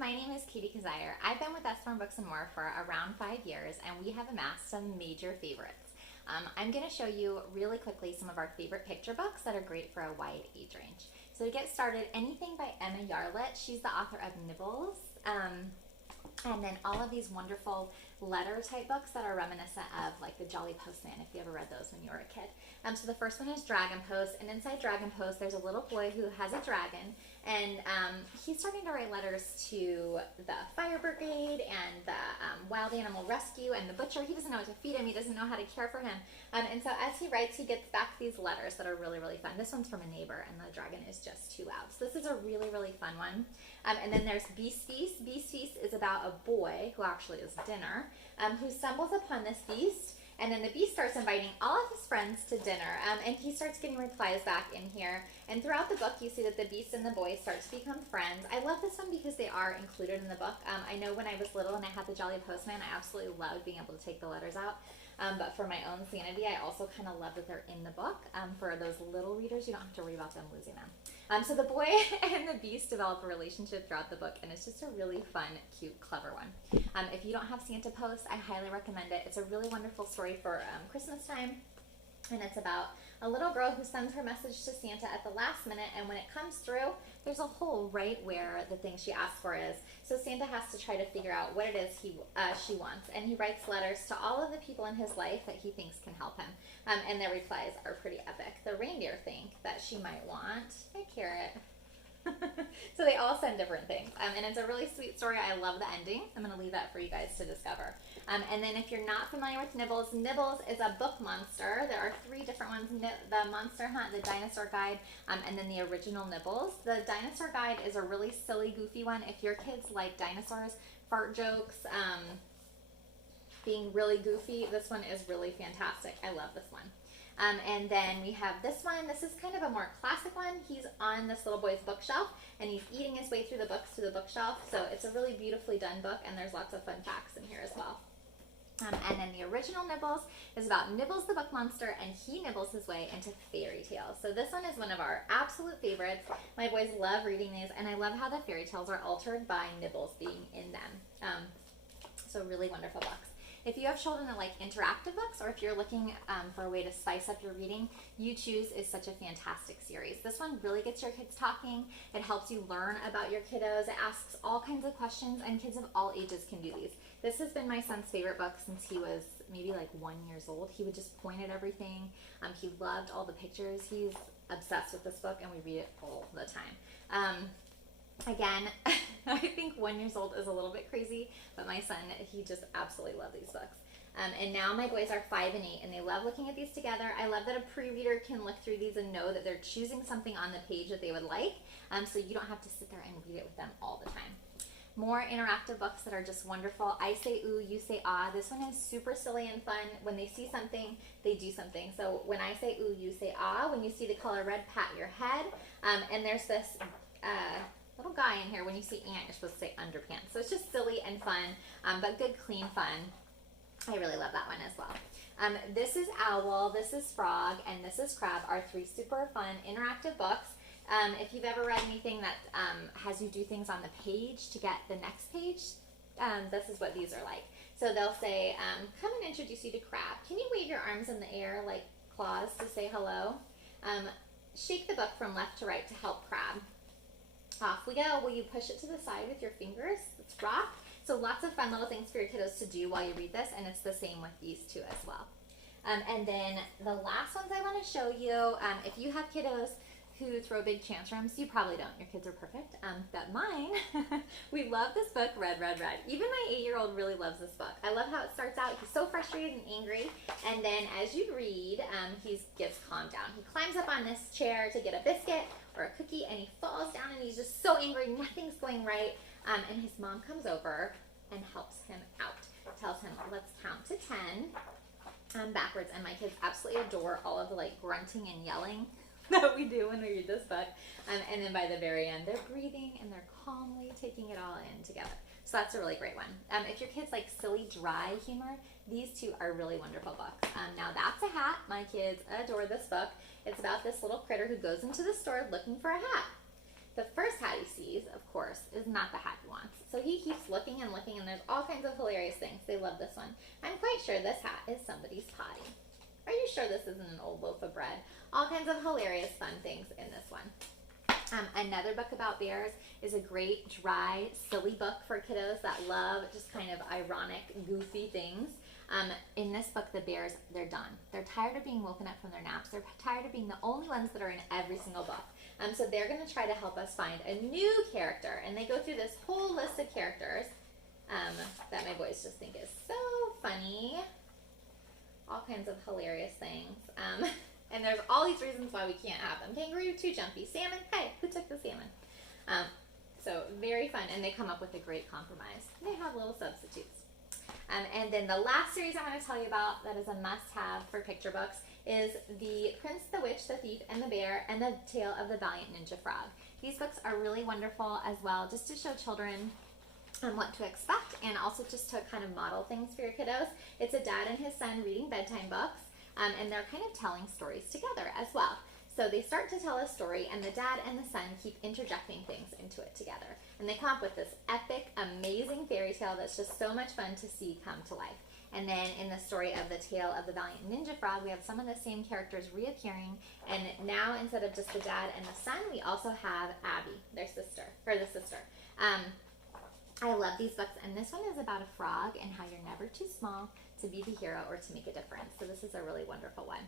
my name is Katie Kazire. I've been with Usborne Books More for around 5 years, and we have amassed some major favorites. I'm going to show you really quickly some of our favorite picture books that are great for a wide age range. So to get started, anything by Emma Yarlett. She's the author of Nibbles. And then all of these wonderful letter type books that are reminiscent of like the Jolly Postman, if you ever read those when you were a kid. So the first one is Dragon Post, and inside Dragon Post there's a little boy who has a dragon, and he's starting to write letters to the fire brigade and the wild animal rescue and the butcher. He doesn't know what to feed him, he doesn't know how to care for him, and so as he writes, he gets back these letters that are really, really fun. This one's from a neighbor, and the dragon is just too loud. So this is a really, really fun one. And then there's Beast Feast. Beast Feast is about a boy, who actually is dinner, who stumbles upon this beast, and then the beast starts inviting all of his friends to dinner, and he starts getting replies back in here. And throughout the book, you see that the beast and the boy start to become friends. I love this one because they are included in the book. I know when I was little and I had the Jolly Postman, I absolutely loved being able to take the letters out. But for my own sanity, I also kind of love that they're in the book. For those little readers, you don't have to worry about them losing them. So the boy and the beast develop a relationship throughout the book, and it's just a really fun, cute, clever one. If you don't have Santa Post, I highly recommend it. It's a really wonderful story for Christmas time, and it's about a little girl who sends her message to Santa at the last minute, and when it comes through, there's a hole right where the thing she asked for is. So Santa has to try to figure out what it is she wants, and he writes letters to all of the people in his life that he thinks can help him, and their replies are pretty epic. The reindeer think that she might want a carrot. So they all send different things, and it's a really sweet story. I love the ending. I'm going to leave that for you guys to discover. And then if you're not familiar with Nibbles, Nibbles is a book monster. There are 3 different ones: the Monster Hunt, the Dinosaur Guide, and then the original Nibbles. The Dinosaur Guide is a really silly, goofy one. If your kids like dinosaurs, fart jokes, being really goofy, this one is really fantastic. I love this one. And then we have this one. This is kind of a more classic one. He's on this little boy's bookshelf, and he's eating his way through the books to the bookshelf. So it's a really beautifully done book, and there's lots of fun facts in here as well. And then the original Nibbles is about Nibbles the book monster, and he nibbles his way into fairy tales. So this one is one of our absolute favorites. My boys love reading these, and I love how the fairy tales are altered by Nibbles being in them. So really wonderful books. If you have children that like interactive books, or if you're looking for a way to spice up your reading, You Choose is such a fantastic series. This one really gets your kids talking. It helps you learn about your kiddos. It asks all kinds of questions, and kids of all ages can do these. This has been my son's favorite book since he was maybe like 1 year old. He would just point at everything. He loved all the pictures. He's obsessed with this book, and we read it all the time. Again, I think 1 year old is a little bit crazy, but my son, he just absolutely loves these books. And now my boys are 5 and 8, and they love looking at these together. I love that a pre-reader can look through these and know that they're choosing something on the page that they would like, so you don't have to sit there and read it with them all the time. More interactive books that are just wonderful. I Say Ooh, You Say Ah. This one is super silly and fun. When they see something, they do something. So when I say ooh, you say ah. When you see the color red, pat your head. And there's this little guy in here. When you see ant, you're supposed to say underpants. So it's just silly and fun, but good, clean fun. I really love that one as well. This is Owl, this is Frog, and this is Crab, are 3 super fun interactive books. If you've ever read anything that has you do things on the page to get the next page, this is what these are like. So they'll say, come and introduce you to Crab. Can you wave your arms in the air like claws to say hello? Shake the book from left to right to help Crab. Off we go. Will you push it to the side with your fingers? Let's rock. So lots of fun little things for your kiddos to do while you read this, and it's the same with these 2 as well. And then the last ones I want to show you, if you have kiddos who throw big tantrums, you probably don't. Your kids are perfect. But mine, we love this book, Red, Red, Red. Even my 8-year-old really loves this book. I love how it starts out. He's so frustrated and angry, and then as you read, he gets calmed down. He climbs up on this chair to get a biscuit or a cookie, and he falls down, and he's just so angry. Nothing's going right, and his mom comes over and helps him out. Tells him, let's count to 10 backwards, and my kids absolutely adore all of the like grunting and yelling that we do when we read this book. And then by the very end, they're breathing and they're calmly taking it all in together. So that's a really great one. If your kids like silly, dry humor, these 2 are really wonderful books. Now That's a Hat. My kids adore this book. It's about this little critter who goes into the store looking for a hat. The first hat he sees, of course, is not the hat he wants. So he keeps looking and looking, and there's all kinds of hilarious things. They love this one. I'm quite sure this hat is somebody's potty. Are you sure this isn't an old loaf of bread? All kinds of hilarious fun things in this one. Another book about bears is a great, dry, silly book for kiddos that love just kind of ironic, goofy things. In this book, the bears, they're done. They're tired of being woken up from their naps. They're tired of being the only ones that are in every single book. So they're going to try to help us find a new character. And they go through this whole list of characters that my boys just think is so funny. All kinds of hilarious things. And there's all these reasons why we can't have them. Kangaroo, too jumpy. Salmon, hey, who took the salmon? So very fun, and they come up with a great compromise. They have little substitutes. And then the last series I want to tell you about that is a must-have for picture books is The Prince, the Witch, the Thief, and the Bear, and The Tale of the Valiant Ninja Frog. These books are really wonderful as well, just to show children what to expect, and also just to kind of model things for your kiddos. It's a dad and his son reading bedtime books, and they're kind of telling stories together as well. So they start to tell a story, and the dad and the son keep interjecting things into it together. And they come up with this epic, amazing fairy tale that's just so much fun to see come to life. And then in the story of The Tale of the Valiant Ninja Frog, we have some of the same characters reappearing. And now, instead of just the dad and the son, we also have Abby, their sister, or the sister. I love these books, and this one is about a frog and how you're never too small to be the hero or to make a difference. So this is a really wonderful one.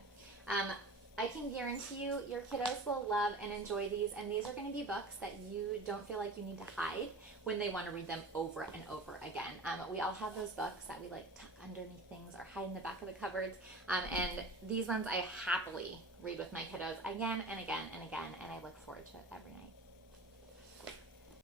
I can guarantee you your kiddos will love and enjoy these, and these are going to be books that you don't feel like you need to hide when they want to read them over and over again. We all have those books that we like tuck underneath things or hide in the back of the cupboards, and these ones I happily read with my kiddos again and again and again, and I look forward to it every night.